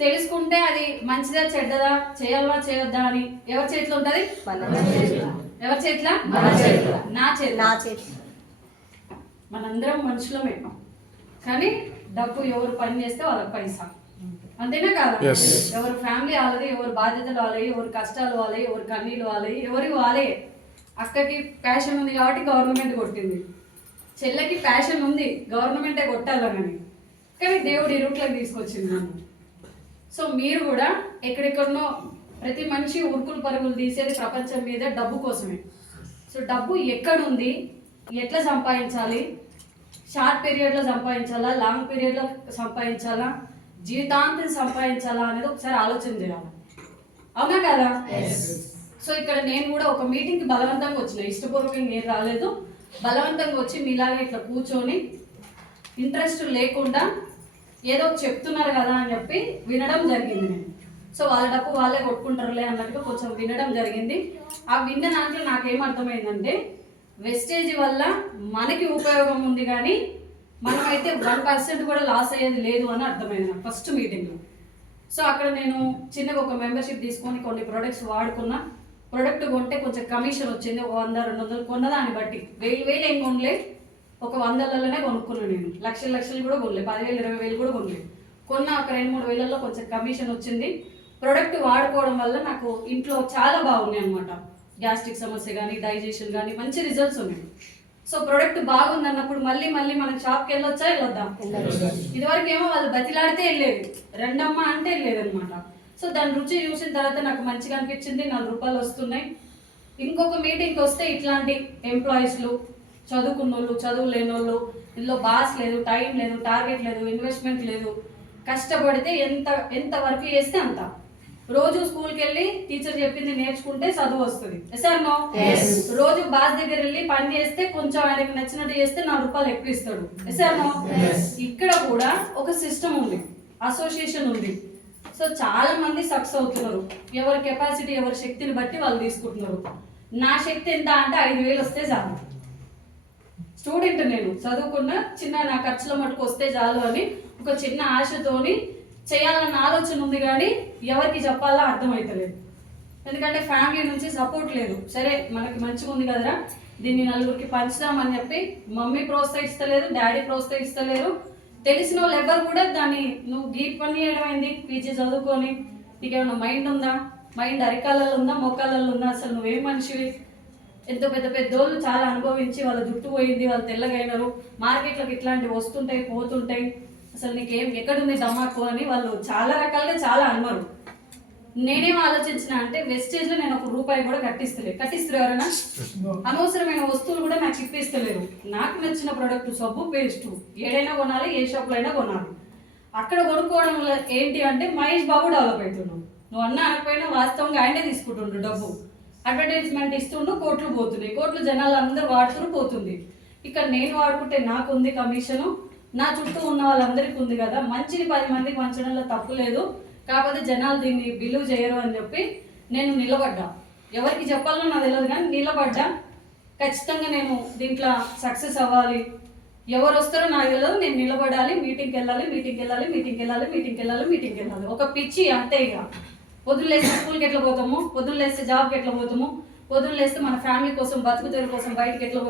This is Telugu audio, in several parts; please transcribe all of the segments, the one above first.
తెలుసుకుంటే అది మంచిదా చెడ్డదా, చేయాలా చేయొద్దా అని ఎవరి చేతిలో ఉంటది? ఎవరి చేతిలో? నా చేతి. మనందరం మనుషులమే, కానీ డబ్బు ఎవరు పని చేస్తే వాళ్ళకి పైసా, అంతేనా కాదా? ఎవరు ఫ్యామిలీ వాళ్ళది, ఎవరు బాధ్యతలు వాళ్ళవి, ఎవరు కష్టాలు వాళ్ళవి, ఎవరు కన్నీళ్ళు వాళ్ళవి, ఎవరికి వాళ్ళే. అక్కకి ప్యాషన్ ఉంది కాబట్టి గవర్నమెంట్ కొట్టింది, చెల్లెకి ప్యాషన్ ఉంది గవర్నమెంటే కొట్టాలని, కానీ దేవుడు ఈ రూట్లోకి తీసుకొచ్చింది నన్ను. సో మీరు కూడా ఎక్కడెక్కడనో ప్రతి మనిషి ఉరుకులు పరుగులు తీసేది ప్రపంచం మీద డబ్బు కోసమే. సో డబ్బు ఎక్కడుంది, ఎట్లా సంపాదించాలి, షార్ట్ పీరియడ్లో సంపాదించాలా, లాంగ్ పీరియడ్లో సంపాదించాలా, జీవితాంతం సంపాదించాలా అనేది ఒకసారి ఆలోచన చేయాలి, అవునా కదా? సో ఇక్కడ నేను కూడా ఒక మీటింగ్కి బలవంతంగా వచ్చిన, ఇష్టపూర్వకంగా ఏం రాలేదు, బలవంతంగా వచ్చి మీలాగా ఇట్లా కూర్చొని ఇంట్రెస్ట్ లేకుండా ఏదో చెప్తున్నారు కదా అని చెప్పి వినడం జరిగింది నేను. సో వాళ్ళ డబ్బు వాళ్ళే కొట్టుకుంటారులే అన్నట్టుగా కొంచెం వినడం జరిగింది. ఆ విన్న దాంట్లో నాకేం అర్థమైందంటే వెస్టేజ్ వల్ల మనకి ఉపయోగం ఉంది, కానీ మనమైతే 1% కూడా లాస్ అయ్యేది లేదు అని అర్థమైంది నాకు ఫస్ట్ మీటింగ్లో. సో అక్కడ నేను చిన్నగా ఒక మెంబర్షిప్ తీసుకొని కొన్ని ప్రొడక్ట్స్ వాడుకున్నా. ప్రొడక్ట్ కొంటే కొంచెం కమిషన్ వచ్చింది, ఒక 100-200 కొన్నదాన్ని బట్టి. 1000 ఏం కొనలే, ఒక 100లలోనే కొనుక్కున్నాను నేను. లక్షలు కూడా కొనలే, 10,000-20,000 కూడా కొనలేదు. కొన్న ఒక 2-3 వేలలో కొంచెం కమిషన్ వచ్చింది. ప్రొడక్ట్ వాడుకోవడం వల్ల నాకు ఇంట్లో చాలా బాగున్నాయి అనమాట. గ్యాస్ట్రిక్ సమస్య కానీ, డైజెషన్ కానీ మంచి రిజల్ట్స్ ఉన్నాయి. సో ప్రొడక్ట్ బాగుంది అన్నప్పుడు మళ్ళీ మనం షాప్కి వెళ్ళొచ్చా, వెళ్ళొద్దాం? ఇదివరకు ఏమో వాళ్ళు బతిలాడితే వెళ్ళేది, రెండమ్మ అంటే వెళ్ళేది అనమాట. సో దాని రుచి చూసిన తర్వాత నాకు మంచిగా అనిపించింది, 4 రూపాయలు వస్తున్నాయి. ఇంకొక మీటింగ్కి వస్తే ఇట్లాంటి ఎంప్లాయీస్లు, చదువుకున్నోళ్ళు, చదువు లేనోళ్ళు, ఇందులో బాస్ లేదు, టైం లేదు, టార్గెట్ లేదు, ఇన్వెస్ట్మెంట్ లేదు, కష్టపడితే ఎంత వర్క్ చేస్తే అంత. రోజు స్కూల్కి వెళ్ళి టీచర్ చెప్పింది నేర్చుకుంటే చదువు వస్తుంది. సార్ నో, రోజు బాస్ దగ్గర వెళ్ళి పని చేస్తే కొంచెం ఆయనకి నచ్చినట్టు చేస్తే 4 రూపాయలు ఎక్కువ ఇస్తాడు. సార్ నో, ఇక్కడ కూడా ఒక సిస్టమ్ ఉంది, అసోసియేషన్ ఉంది. సో చాలా మంది సక్సెస్ అవుతున్నారు, ఎవరి కెపాసిటీ, ఎవరి శక్తిని బట్టి వాళ్ళు తీసుకుంటున్నారు. నా శక్తి ఎంత అంటే 5,000 వస్తే చాలు. స్టూడెంట్ నేను, చదువుకున్న చిన్న నా ఖర్చుల మటుకు వస్తే చాలు అని ఒక చిన్న ఆశతోని చేయాలన్న ఆలోచన ఉంది, కానీ ఎవరికి చెప్పాలా అర్థమవుతలేదు. ఎందుకంటే ఫ్యామిలీ నుంచి సపోర్ట్ లేదు. సరే మనకి మంచిగా ఉంది కదరా, దీన్ని నలుగురికి పంచుదామని చెప్పి మమ్మీ ప్రోత్సహిస్తలేదు, డాడీ ప్రోత్సహిస్తలేరు. తెలిసిన వాళ్ళు ఎవరు కూడా దాన్ని నువ్వు గీట్ పని చేయడం అయింది, పీజీ చదువుకొని నీకేమైనా మైండ్ ఉందా, మైండ్ అరికాలలో ఉందా, మొక్కాలలో ఉందా, అసలు నువ్వేం మనిషివి, ఎంతో పెద్దోళ్ళు చాలా అనుభవించి వాళ్ళ జుట్టు పోయింది, వాళ్ళు తెల్లగైనరు, మార్కెట్లోకి ఇట్లాంటివి వస్తుంటాయి పోతుంటాయి, అసలు నీకేం ఎక్కడుంది దమాకు అని వాళ్ళు చాలా రకాలుగా చాలా అన్నారు. నేనేం ఆలోచించిన అంటే వెస్టేజ్లో నేను 1 రూపాయి కూడా కట్టిస్తారు ఎవరైనా, అనవసరమైన వస్తువులు కూడా నాకు ఇప్పిస్తలేరు. నాకు నచ్చిన ప్రోడక్ట్ సబ్బు, పేస్ట్ ఏడైనా కొనాలి, ఏ షాప్లో అయినా కొనాలి. అక్కడ కొనుక్కోవడం వల్ల ఏంటి అంటే మహేష్ బాబు డెవలప్ అవుతున్నావు. నువ్వు అన్న అనకపోయినా వాస్తవంగా ఆయనే తీసుకుంటుండు డబ్బు, అడ్వర్టైజ్మెంట్ ఇస్తుండు, కోట్లు పోతున్నాయి, కోట్లు జనాలు అందరూ వాడుతూ పోతుంది. ఇక్కడ నేను వాడుకుంటే నాకు ఉంది కమిషను, నా చుట్టూ ఉన్న వాళ్ళందరికీ ఉంది కదా, మంచిని 10 మందికి పంచడంలో తప్పు లేదు. కాకపోతే జనాలు దీన్ని బిలీవ్ చేయరు అని చెప్పి నేను నిలబడ్డా. ఎవరికి చెప్పాలో నాకు తెలియదు, కానీ నిలబడ్డా. ఖచ్చితంగా నేను దీంట్లో సక్సెస్ అవ్వాలి, ఎవరు వస్తారో నాకు తెలియదు, నేను నిలబడాలి, మీటింగ్కి వెళ్ళాలి. ఒక పిచ్చి అంతే. ఇక పొద్దున్న లేస్తే స్కూల్కి ఎట్లా పోతాము, పొద్దున్న లేస్తే జాబ్కి ఎట్లా పోతాము, పొద్దున్న లేస్తే మన ఫ్యామిలీ కోసం, బతుకుతెరువు కోసం బయటకి ఎట్లా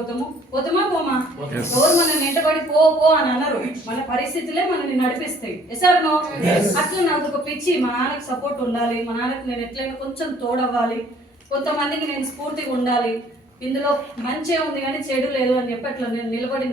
పోతామా పోమా? ఎవరు మనల్ని వెంటబడి పో అని అన్నారు, మన పరిస్థితులే మనల్ని నడిపిస్తాయి. ఎసార్ నో, అట్లా నాకు ఒక పిచ్చి, మా నాన్నకి సపోర్ట్ ఉండాలి, మా నాన్నకి నేను ఎట్లయినా కొంచెం తోడవ్వాలి, కొంతమందికి నేను స్ఫూర్తిగా ఉండాలి, ఇందులో మంచిగా ఉంది కానీ చెడు లేదు అని చెప్పి అట్లా నేను నిలబడి